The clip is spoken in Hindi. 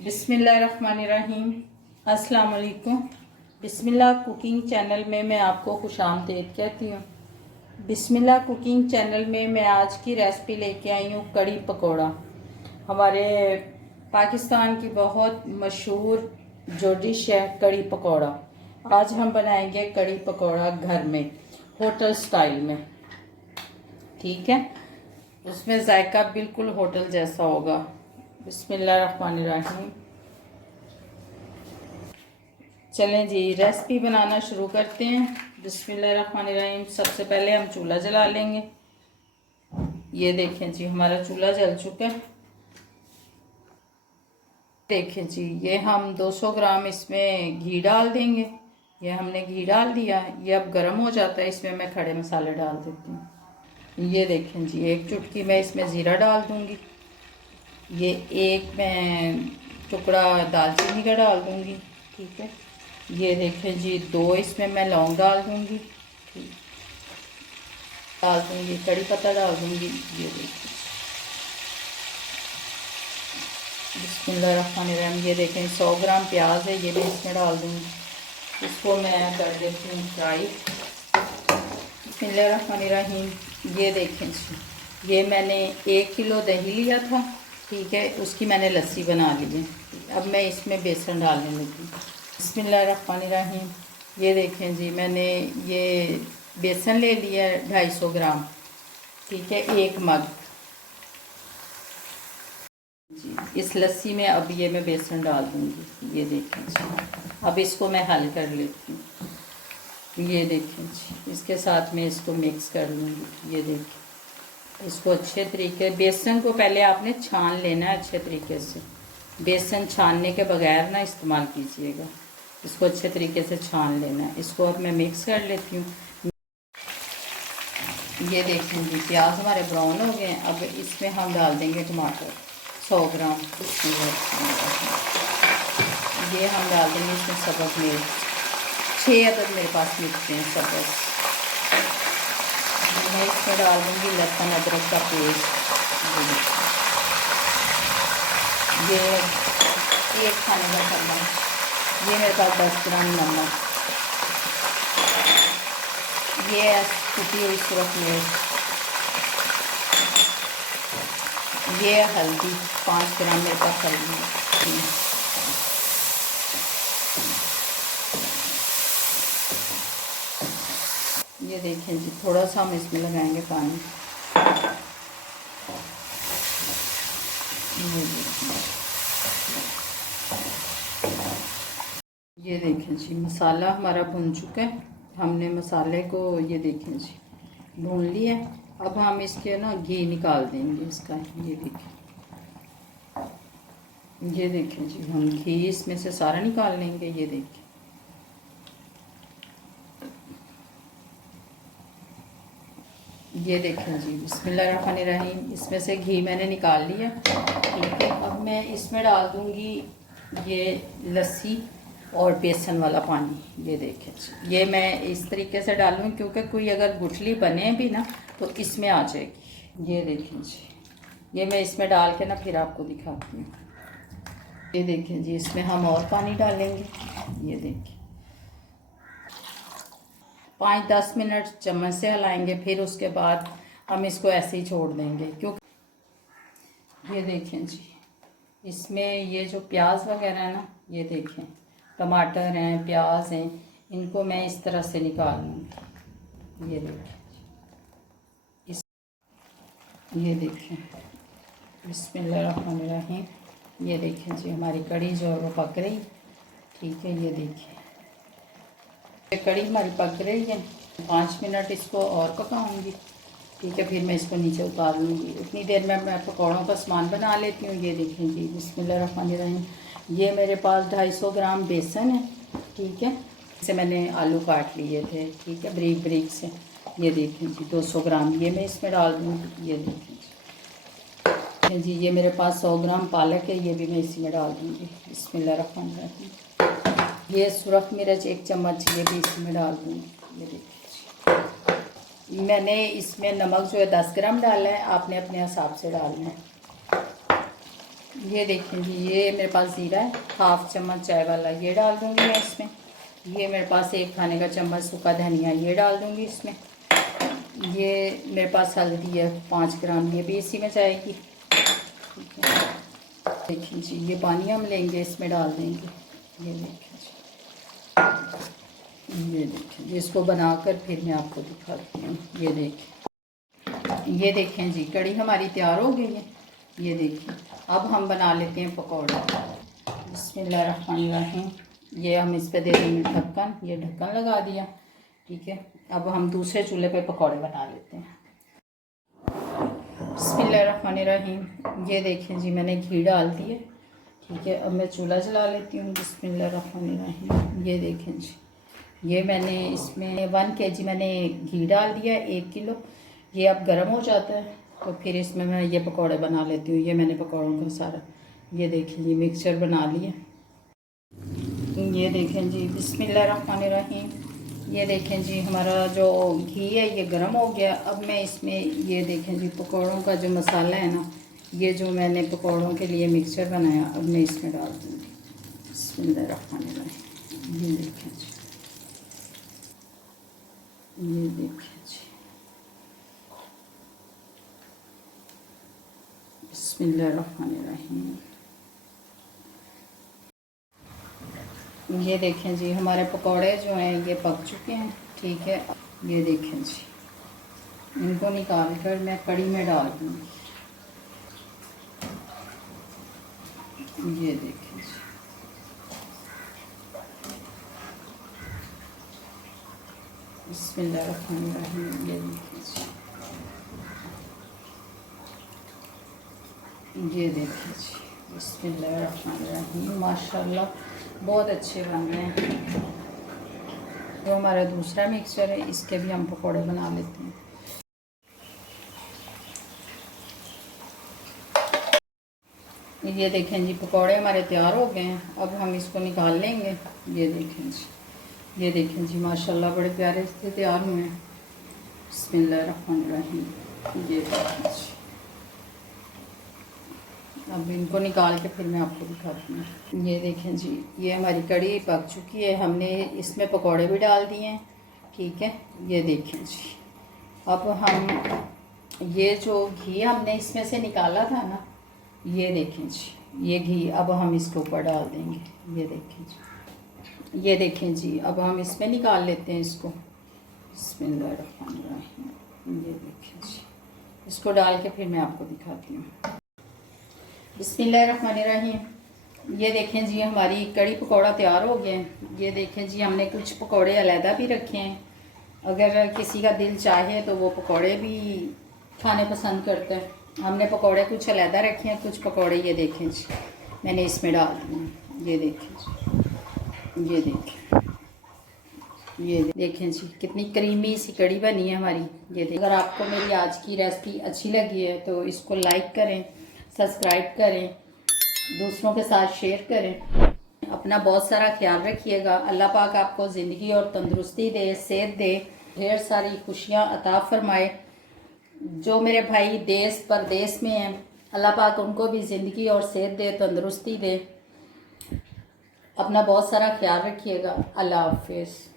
बिस्मिल्लाहिर्रहमानिर्रहीम। अस्सलाम वालेकुम। बिस्मिल्लाह कुकिंग चैनल में मैं आपको खुशामदीद कहती हूँ। बिस्मिल्लाह कुकिंग चैनल में मैं आज की रेसिपी लेके आई हूँ कड़ी पकोड़ा। हमारे पाकिस्तान की बहुत मशहूर जो डिश है कड़ी पकोड़ा। आज हम बनाएंगे कड़ी पकोड़ा घर में, होटल स्टाइल में। ठीक है, उसमें जायका बिल्कुल होटल जैसा होगा। बिस्मिल्लाहिर्रहमानिर्रहीम। चलें जी, रेसिपी बनाना शुरू करते हैं। बिस्मिल्लाहिर्रहमानिर्रहीम। सबसे पहले हम चूल्हा जला लेंगे। ये देखें जी, हमारा चूल्हा जल चुका है। देखें जी, ये हम 200 ग्राम इसमें घी डाल देंगे। ये हमने घी डाल दिया, ये अब गर्म हो जाता है। इसमें मैं खड़े मसाले डाल देती हूँ। ये देखें जी, एक चुटकी मैं इसमें ज़ीरा डाल दूँगी। ये एक मैं टुकड़ा दालचीनी का डाल दूँगी। ठीक है, ये देखें जी, 2 इसमें मैं लौंग डाल दूँगी। डाल दूँगी कड़ी पत्ता डाल दूँगी। ये देखें, बिस्मिल्लाहिर्रहमानिर्रहीम। ये देखें 100 ग्राम प्याज है, ये मैं इसमें डाल दूँगी। इसको मैं कर देती हूँ फ्राई। बिस्मिल्लाहिर्रहमानिर्रहीम। ये देखें जी, ये मैंने 1 किलो दही लिया था। ठीक है, उसकी मैंने लस्सी बना ली है। अब मैं इसमें बेसन डालने लगी। बिस्मिल्लाहिर्रहमानिर्रहीम। ये देखें जी, मैंने ये बेसन ले लिया है 250 ग्राम। ठीक है, 1 मग जी। इस लस्सी में अब ये मैं बेसन डाल दूँगी। ये देखें जी, अब इसको मैं हल कर लेती हूँ। ये देखें जी, इसके साथ में इसको मिक्स कर लूँगी। ये देखें, इसको अच्छे तरीके, बेसन को पहले आपने छान लेना है अच्छे तरीके से। बेसन छानने के बगैर ना इस्तेमाल कीजिएगा, इसको अच्छे तरीके से छान लेना है। इसको अब मैं मिक्स कर लेती हूँ। ये देखें जी, प्याज हमारे ब्राउन हो गए हैं। अब इसमें हम डाल देंगे टमाटर 100 ग्राम। ये हम डाल देंगे इसमें सब्ज़ मिर्च, 6 अदद मेरे पास मिर्च हैं सब्ज़। मैं इसमें डाल दूँगी लहसुन अदरक का पेस्ट। ये 1 खाने का चम्मच। ये मेरे पास 10 ग्राम नमक। ये कुटी हुई सुरख मिर्च। ये हल्दी 5 ग्राम मेरे पास हल्दी। ये देखें जी, थोड़ा सा हम इसमें लगाएंगे पानी। ये देखें जी, मसाला हमारा भुन चुका है। हमने मसाले को ये देखें जी भून लिया। अब हम इसके ना घी निकाल देंगे इसका। ये देखें, ये देखें जी, हम घी इसमें से सारा निकाल लेंगे। ये देखें, ये देखें जी, बिस्मिल्लाहिर्रहमानिर्रहीम। इसमें से घी मैंने निकाल लिया। ठीक है, अब मैं इसमें डाल दूँगी ये लस्सी और बेसन वाला पानी। ये देखें जी, ये मैं इस तरीके से डालूँगी क्योंकि कोई अगर गुठली बने भी ना तो इसमें आ जाएगी। ये देखें जी, ये मैं इसमें डाल के ना फिर आपको दिखाती हूँ। ये देखें जी, इसमें हम और पानी डालेंगे। ये देखें, 5-10 मिनट चम्मच से हिलाएंगे, फिर उसके बाद हम इसको ऐसे ही छोड़ देंगे। क्योंकि ये देखें जी, इसमें ये जो प्याज वगैरह है ना, ये देखें टमाटर हैं, प्याज हैं, इनको मैं इस तरह से निकाल लूँगी। ये देखें इस, ये देखें, बिस्मिल्लाहिर्रहमानिर्रहीम। ये देखें जी, हमारी कड़ी जो है वो पक रही। ठीक है, ये देखिए कड़ी हमारी पक रही है। 5 मिनट इसको और पकाऊंगी। ठीक है, फिर मैं इसको नीचे उतार लूँगी। उतनी देर में मैं पकौड़ों का सामान बना लेती हूँ। ये देखें जी, बिस्मिल्लाहिर्रहमानिर्रहीम। ये मेरे पास 250 ग्राम बेसन है। ठीक है, इसे मैंने आलू काट लिए थे। ठीक है, बारीक बारीक से। ये देखें जी, 200 ग्राम ये मैं इसमें डाल दूँगी। ये देखें जी, ये मेरे पास 100 ग्राम पालक है, ये भी मैं इसी में डाल दूँगी। बिस्मिल्लाहिर्रहमानिर्रहीम। ये सुरख मिर्च 1 चम्मच, ये भी इसमें डाल दूँगी। ये देखिए, मैंने इसमें नमक जो है 10 ग्राम डाला है, आपने अपने हिसाब से डालना है। ये देखिए जी, ये मेरे पास ज़ीरा है, हाफ चम्मच चाय वाला, ये डाल दूँगी मैं इसमें। ये मेरे पास 1 खाने का चम्मच सूखा धनिया, ये डाल दूँगी इसमें। ये मेरे पास हल्दी है 5 ग्राम, ये भी इसी में जाएगी। ठीक है, देखिए जी, ये पानी हम लेंगे इसमें डाल देंगे। ये देखिए जी, ये देखिए जी, इसको बनाकर फिर मैं आपको दिखाती हूँ। ये देखें जी, कड़ी हमारी तैयार हो गई है। ये देखिए, अब हम बना लेते हैं पकौड़े। बिस्मिल्लाहिर्रहमानिर्रहीम। ये हम इस पे दे देंगे ढक्कन, ये ढक्कन लगा दिया। ठीक है, अब हम दूसरे चूल्हे पे पकौड़े बना लेते हैं। बिस्मिल्लाहिर्रहमानिर्रहीम। ये देखें जी, मैंने घी डाल दिया। ठीक है, अब मैं चूल्हा जला लेती हूँ। बिस्मिल्लाहिर्रहमानिर्रहीम। ये देखें जी, ये मैंने इसमें 1 kg मैंने घी डाल दिया, 1 किलो। ये अब गर्म हो जाता है तो फिर इसमें मैं ये पकौड़े बना लेती हूँ। ये मैंने पकौड़ों का सारा, ये देखिए, ये मिक्सचर बना लिया। ये देखें जी, बिस्मिल्लाहिर्रहमानिर्रहीम। ये देखें जी, हमारा जो घी है ये गर्म हो गया। अब मैं इसमें, ये देखें जी, पकौड़ों का जो मसाला है ना, ये जो मैंने पकौड़ों के लिए मिक्सचर बनाया, अब मैं इसमें डाल दूँगी। बिस्मिल्लाहिर्रहमानिर्रहीम। ये देखें जी, ये देखिए जी, बिस्मिल्लाहिर्रहमानिर्रहीम। ये देखें जी, हमारे पकौड़े जो हैं ये पक चुके हैं। ठीक है, ये देखें जी, इनको निकाल कर मैं कड़ी में डाल दूँगी। ये देखें जी, बिस्मिल्लाहिर्रहमानिर्रहीम। ये देखिए जी, ये देखिए जी, बिस्मिल्लाहिर्रहमानिर्रहीम। माशाल्लाह बहुत अच्छे बन रहे हैं। जो हमारा दूसरा मिक्सचर है, इसके भी हम पकौड़े बना लेते हैं। ये देखें जी, पकौड़े हमारे तैयार हो गए हैं। अब हम इसको निकाल लेंगे। ये देखें जी, ये देखें जी, माशाल्लाह बड़े प्यारे से तैयार हुए हैं। बिस्मिल्लाहिर्रहमानिर्रहीम। ये देखें जी, अब इनको निकाल के फिर मैं आपको दिखाती हूँ। ये देखें जी, ये हमारी कड़ी पक चुकी है। हमने इसमें पकौड़े भी डाल दिए हैं। ठीक है, ये देखें जी, अब हम ये जो घी हमने इसमें से निकाला था ना, ये देखें जी, ये घी अब हम इसके ऊपर डाल देंगे। ये देखें जी, ये देखें जी, अब हम इसमें निकाल लेते हैं इसको। बिस्मिल्लाहिर्रहमानिर्रहीम। ये देखें जी, इसको डाल के फिर मैं आपको दिखाती हूँ। बिस्मिल्लाहिर्रहमानिर्रहीम। ये देखें जी, हमारी कड़ी पकौड़ा तैयार हो गए हैं। ये देखें जी, हमने कुछ पकौड़े अलहदा भी रखे हैं। अगर किसी का दिल चाहे तो वो पकौड़े भी खाने पसंद करते हैं। हमने पकौड़े कुछ अलहदा रखे हैं, कुछ पकौड़े ये देखें जी मैंने इसमें डाल दिए। ये देखें जी, ये देखें, ये देखें जी, कितनी क्रीमी सी कड़ी बनी है हमारी। ये देखें। अगर आपको मेरी आज की रेसिपी अच्छी लगी है तो इसको लाइक करें, सब्सक्राइब करें, दूसरों के साथ शेयर करें। अपना बहुत सारा ख्याल रखिएगा। अल्लाह पाक आपको ज़िंदगी और तंदुरुस्ती दे, सेहत दे, ढेर सारी खुशियाँ अता फरमाए। जो मेरे भाई देश परदेश में हैं, अल्लाह पाक उनको भी ज़िंदगी और सेहत दे, तंदुरुस्ती दे। अपना बहुत सारा ख्याल रखिएगा। अल्लाह हाफिज़।